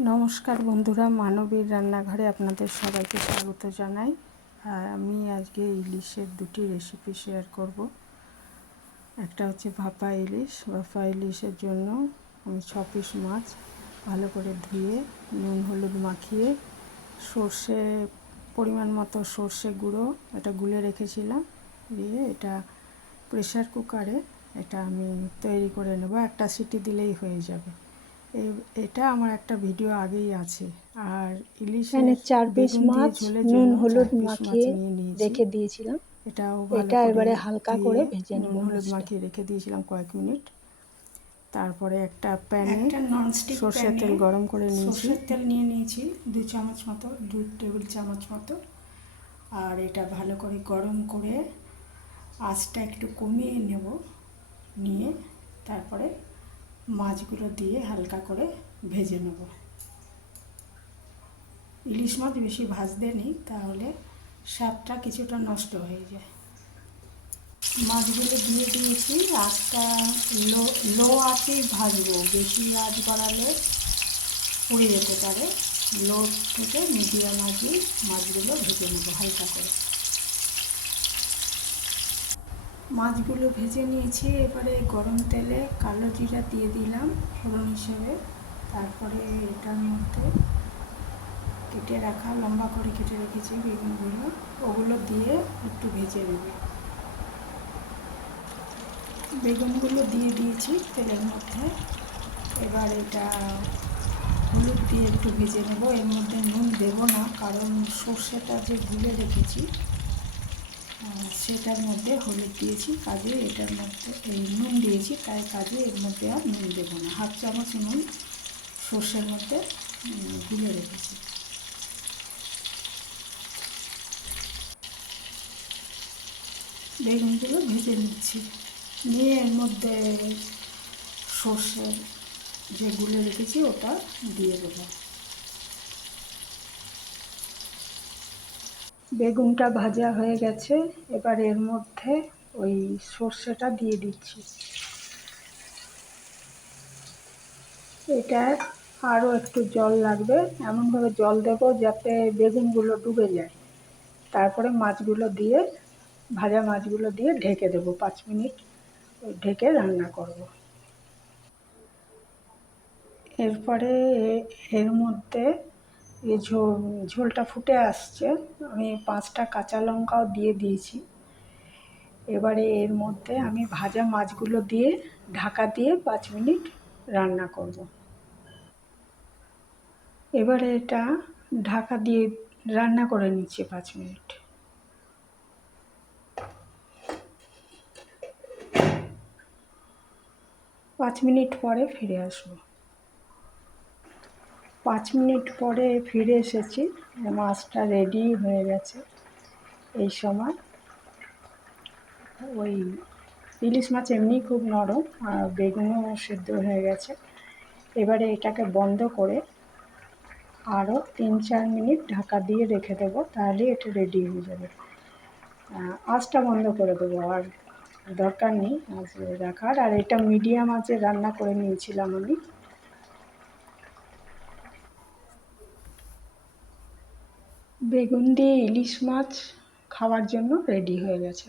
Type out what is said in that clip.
নমস্কার বন্ধুরা, মানবীর রান্নাঘরে আপনাদের সবাইকে স্বাগত জানাই। আর আমি আজকে ইলিশের দুটি রেসিপি শেয়ার করব। একটা হচ্ছে ভাপা ইলিশ। ভাপা ইলিশের জন্য আমি ছ পিস মাছ ভালো করে ধুয়ে, নুন, হলুদ মাখিয়ে, সর্ষে পরিমাণ মতো সর্ষে গুঁড়ো এটা গুলে রেখেছিলাম। দিয়ে এটা প্রেশার কুকারে এটা আমি তৈরি করে নেব। একটা সিটি দিলেই হয়ে যাবে। এটা আমার একটা ভিডিও আগেই আছে। আর ইলিশ এখানে চার পিস মাছ নুন হলুদ মাখিয়ে রেখে দিয়েছিলাম। এটাও এটা এবারে হালকা করে ভেজে নেব হলুদ মাখিয়ে রেখে দিয়েছিলাম কয়েক মিনিট। তারপরে একটা প্যানে সর্ষের তেল গরম করে নিয়েছি। সর্ষের তেল নিয়ে নিয়েছি দু চামচ মতো দু টেবিল চামচ মতো। আর এটা ভালো করে গরম করে আঁচটা একটু কমিয়ে নেব নিয়ে তারপরে মাছগুলো দিয়ে হালকা করে ভেজে নেব। ইলিশ মাছ বেশি ভাজতে নিই, তাহলে স্বাদটা কিছুটা নষ্ট হয়ে যায়। মাছগুলো দিয়ে দিয়েছি আঁচটা লো লো আঁচেই ভাজবো, বেশি আঁচ বাড়ালে পুড়ে যেতে পারে। লো থেকে মিডিয়াম আঁচেই মাছগুলো ভেজে নেব হালকা করে। মাছগুলো ভেজে নিয়েছি, এবারে গরম তেলে কালো জিরা দিয়ে দিলাম ফোড়ন হিসেবে। তারপরে এটার মধ্যে কেটে রাখা, লম্বা করে কেটে রেখেছি বেগুনগুলো, ওগুলো দিয়ে একটু ভেজে নেবে। বেগুনগুলো দিয়ে দিয়েছি তেলের মধ্যে। এবার এটা হলুদ দিয়ে একটু ভেজে নেব, এর মধ্যে নুন দেবো না, কারণ সর্ষেটা যে গুলে রেখেছি সেটার মধ্যে হলুদ দিয়েছি, কাজে, এটার মধ্যে নুন দিয়েছি, তাই কাজে এর মধ্যে আর নুন দেবো না। হাফ চামচ নুন সর্ষের মধ্যে গুলে রেখেছি। বেগুনগুলো ভেজে নিচ্ছি। নিয়ে এর মধ্যে সর্ষের যে গুলে রেখেছি, ওটা দিয়ে দেবো। বেগুনটা ভাজা হয়ে গেছে, এবার এর মধ্যে ওই সর্ষেটা দিয়ে দিচ্ছি। এটা আরও একটু জল লাগবে, এমনভাবে জল দেব যাতে বেগুনগুলো ডুবে যায়। তারপরে মাছগুলো দিয়ে, ভাজা মাছগুলো দিয়ে ঢেকে দেবো, পাঁচ মিনিট ঢেকে রান্না করব। এরপরে এর মধ্যে এই ঝোল, ঝোলটা ফুটে আসছে। আমি পাঁচটা কাঁচা লঙ্কাও দিয়ে দিয়েছি। এবারে এর মধ্যে আমি ভাজা মাছগুলো দিয়ে ঢাকা দিয়ে পাঁচ মিনিট রান্না করব। এবারে এটা ঢাকা দিয়ে রান্না করে নিচ্ছি পাঁচ মিনিট। পাঁচ মিনিট পরে ফিরে আসব। পাঁচ মিনিট পরে ফিরে এসেছি। মাছটা রেডি হয়ে গেছে এই সময়। ওই ইলিশ মাছ এমনি খুব নরম, আর বেগুনও সেদ্ধ হয়ে গেছে। এবারে এটাকে বন্ধ করে আরও তিন চার মিনিট ঢাকা দিয়ে রেখে দেবো, তাহলে এটা রেডি হয়ে যাবে। আঁচটা বন্ধ করে দেবো, আর দরকার নেই আঁচ রাখার। আর এটা মিডিয়াম আঁচে রান্না করে নিয়েছিলাম আমি। বেগুন দিয়ে ইলিশ মাছ খাওয়ার জন্য রেডি হয়ে গেছে।